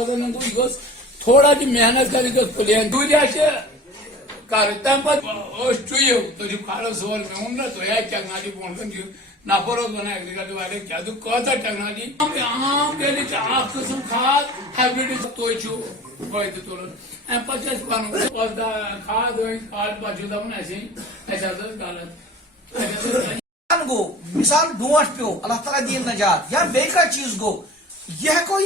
रोजान थोड़ा जी मेहनत करी प्लेन दूरिया कर तम चुयो तुझे खालो सोल में हूं ना तो यह टेक्नोलॉजी पहुंच नफर बना एग्रीकल्चर वाले क्या तो कौन टेक्नोलॉजी आम के लिए आप किस्म खाद हाइब्रिड तो पचास खाद खाद बचू ऐसे ऐसा गलत गो मिसाल डोट पे अल्लाह ताला दीन नजात या बे का चीज गो यह को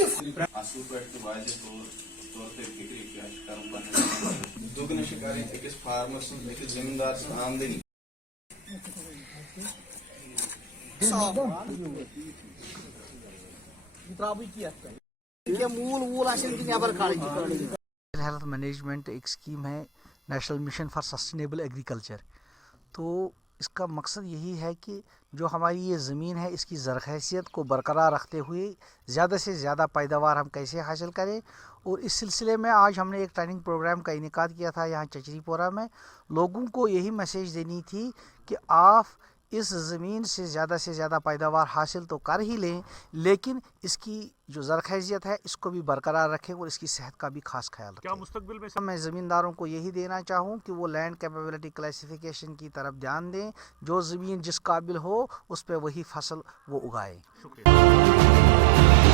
दुगन अकिस फार्मर अकिस जमींदार आमदनी हेल्थ मैनेजमेंट एक स्कीम है national mission for sustainable agriculture. तो इसका मकसद यही है कि जो हमारी ये ज़मीन है इसकी ज़रख़ैसियत को बरकरार रखते हुए ज़्यादा से ज़्यादा पैदावार हम कैसे हासिल करें। और इस सिलसिले में आज हमने एक ट्रेनिंग प्रोग्राम का इनेकाद किया था यहाँ चचरीपोरा में। लोगों को यही मैसेज देनी थी कि आप इस ज़मीन से ज़्यादा पैदावार हासिल तो कर ही लें, लेकिन इसकी जो ज़रख़ैसियत है इसको भी बरकरार रखें और इसकी सेहत का भी खास ख्याल रखें। क्या मुस्तकबिल में मैं ज़मींदारों को यही देना चाहूँ कि वो लैंड कैपेबिलिटी क्लासिफिकेशन की तरफ ध्यान दें, जो ज़मीन जिस काबिल हो उस पर वही फसल वो उगाएं। शुक्रिया।